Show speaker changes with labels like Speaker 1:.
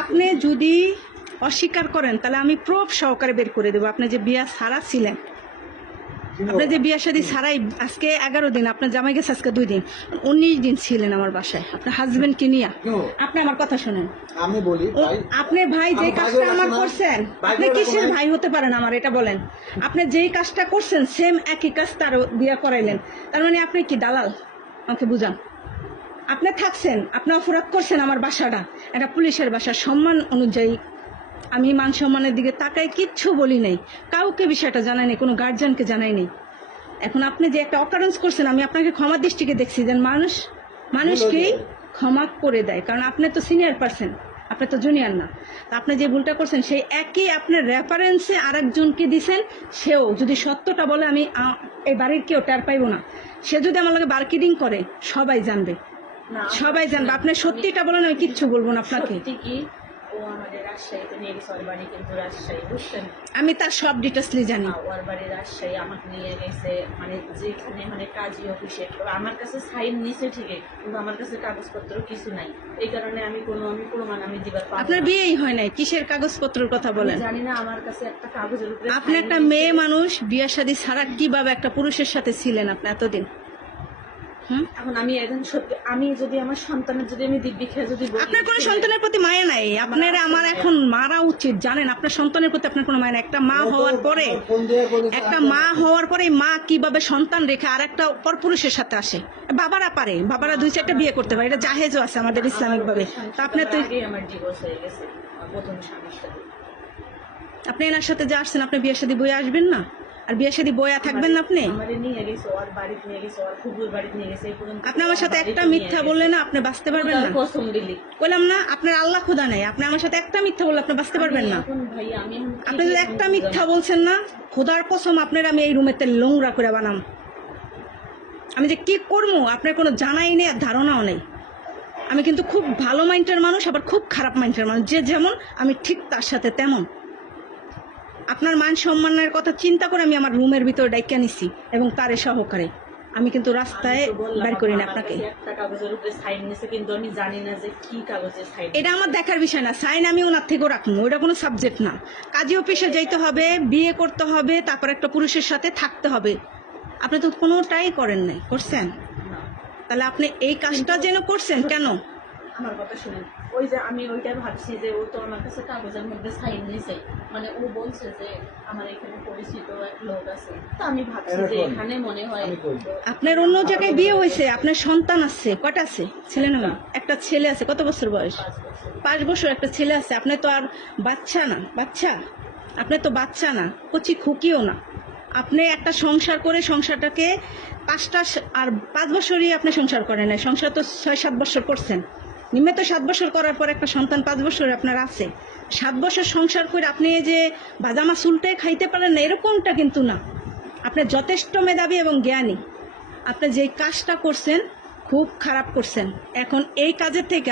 Speaker 1: আপনি যদি অস্বীকার করেন তাহলে আমি প্রুফ সহকারে বের করে দেবো। আপনি যে বিয়া সারা ছিলেন। আপনি যে বিয়া শাদী সারাই আজকে এগারো দিন আপনার জামাই গেছে আজকে দুই দিন। উনিশ দিন ছিলেন আমার বাসায়। আপনার হাজবেন্ড কে নিয়ে। আপনি আমার কথা শোনেন।
Speaker 2: আমি বলি
Speaker 1: আপনি ভাই যে কাজটা আমার করছেন আপনি কিসের ভাই হতে পারেন আমার এটা বলেন। আপনি যেই কাজটা করছেন সেম একই কাজ তার বিয়া করাইলেন। তার মানে আপনি কি দালাল? আমাকে বুঝান। আপনি থাকছেন আপনি অপরাধ করছেন আমার বাসাটা। এটা পুলিশের বাসা সম্মান অনুযায়ী। আমি মান সম্মানের দিকে তাকাই কিচ্ছু বলি নাই। কাউকে বিষয়টা জানাই নাই কোনো গার্জিয়ানকে জানাই নাই। এখন আপনি যে একটা অকারেন্স করছেন আমি আপনাকে ক্ষমা দৃষ্টিকে দেখছি যে মানুষ মানুষকেই ক্ষমা করে দেয়। কারণ আপনি তো সিনিয়র পার্সন আপনি তো জুনিয়র না। আপনি যে ভুলটা করছেন সেই একই আপনার রেফারেন্সে আরেকজনকে দিছেন সেও যদি সত্যটা বলে আমি এই বাড়ির কেউ টের পাইবো না। সে যদি আমার লগে মার্কেটিং করে সবাই জানবে। সবাই জানবে আপনি সত্যিটা বলেন আমি কিচ্ছু বলব না আপনাকে। আমি তার সব ডিটেলসলি জানি।
Speaker 3: ওর বাড়ি রাজশাহী আমাকে নিয়ে গেছে মানে যেখানে মানে কাজী অফিসে। আমার কাছে সাইন নিছে ঠিকই কিন্তু আমার কাছে কাগজপত্র কিছু নাই। এই কারণে আমি কোনো আমি প্রমাণ আমি দিবার পারব
Speaker 1: আপনার বিয়েই হয় নাই কিসের কাগজপত্রের কথা বলেন?
Speaker 3: জানি না আমার কাছে একটা কাগজের উপরে
Speaker 1: আপনি একটা মেয়ে মানুষ বিয়ে শাদী ছাড়া কীভাবে একটা পুরুষের সাথে ছিলেন আপনি এতদিন?
Speaker 3: এখন আমি এখন সত্যি আমি যদি আমার সন্তানের যদি আমি দিব্যি খেয়ে যদি
Speaker 1: আপনার কোনো সন্তানের প্রতি মায়া নাই? আপনার আমার এখন মারা উচিত জানেন আপনার সন্তানের প্রতি আপনার কোনো মায়া নাই। একটা মা হওয়ার পরে একটা মা হওয়ার পরে মা কীভাবে সন্তান রেখে আর একটা পরপুরুষের সাথে আসে? বাবারা পারে বাবারা দুই চারটা বিয়ে করতে পারে এটা জাহেজও আছে আমাদের ইসলামিক ভাবে তা আপনি তো
Speaker 3: আমার ডিভোর্স হয়ে গেছে প্রথম স্বামীর সাথে।
Speaker 1: আপনি এনার সাথে যা আসছেন আপনি বিয়ের সাথে বয়ে আসবেন না? আর বিয়ে শাদী বয়া থাকবেন না আপনি? আপনি আমার সাথে একটা মিথ্যা
Speaker 3: নিয়ে
Speaker 1: বললে না আপনি বাঁচতে পারবেন না। বললাম না আপনার আল্লাহ খোদা নাই। আপনি আমার সাথে একটা মিথ্যা বললে আপনি বাঁচতে পারবেন না। আপনি যদি একটা মিথ্যা বলছেন না খোদার কসম আপনার আমি এই রুমেতে লোংরা করে বানাম। আমি যে কি করব? আপনার কোনো জানাই নেই আর ধারণাও নেই। আমি কিন্তু খুব ভালো মাইন্ডের মানুষ আবার খুব খারাপ মাইন্ডের মানুষ। যে যেমন আমি ঠিক তার সাথে তেমন। আপনার মান সম্মানের কথা চিন্তা করে আমি আমার রুমের ভিতরে ডাইকা নিছি এবং তারে সহকারে। আমি কিন্তু রাস্তায় বের করি না আপনাকে। এটা আমার দেখার বিষয় না। সাইন আমি ওনার থেকেও রাখব ওটা কোনো সাবজেক্ট না। কাজী অফিসে যাইতে হবে বিয়ে করতে হবে তারপর একটা পুরুষের সাথে থাকতে হবে। আপনি তো কোনোটাই করেন নাই করছেন? তাহলে আপনি এই কাজটা যেন করছেন কেন?
Speaker 3: আমার কথা শুনেন। ওই যে আমি ওইটা ভাবছি যে ও তো আমার কাছে কাগজের মধ্যে সাইন নিছে। মানে ও বলছে যে আমার এখানে পরিচিত এক লোক আছে। তো আমি ভাবছি যে এখানে মনে হয়
Speaker 1: আপনার অন্য জায়গায় বিয়ে হয়েছে আপনার সন্তান আছে কটা আছে? ছেলে না একটা ছেলে আছে কত বছর বয়স?
Speaker 3: পাঁচ বছর।
Speaker 1: একটা ছেলে আছে আপনি তো আর বাচ্চা না বাচ্চা? আপনার তো বাচ্চা না কচি খুকিও না। আপনি একটা সংসার করে সংসারটাকে পাঁচটা আর পাঁচ বছরই আপনি সংসার করেন না সংসার তো ছয় সাত বছর করছেন। নিম্নে তো সাত বছর করার পর একটা সন্তান পাঁচ বছর আপনার আছে। সাত বছর সংসার করে আপনি এই যে বাদামা চুলটাই খাইতে পারেন না, এরকমটা কিন্তু না। আপনি যথেষ্ট মেধাবী এবং জ্ঞানী। আপনি যে কাজটা করছেন, খুব খারাপ করছেন। এখন এই কাজের থেকে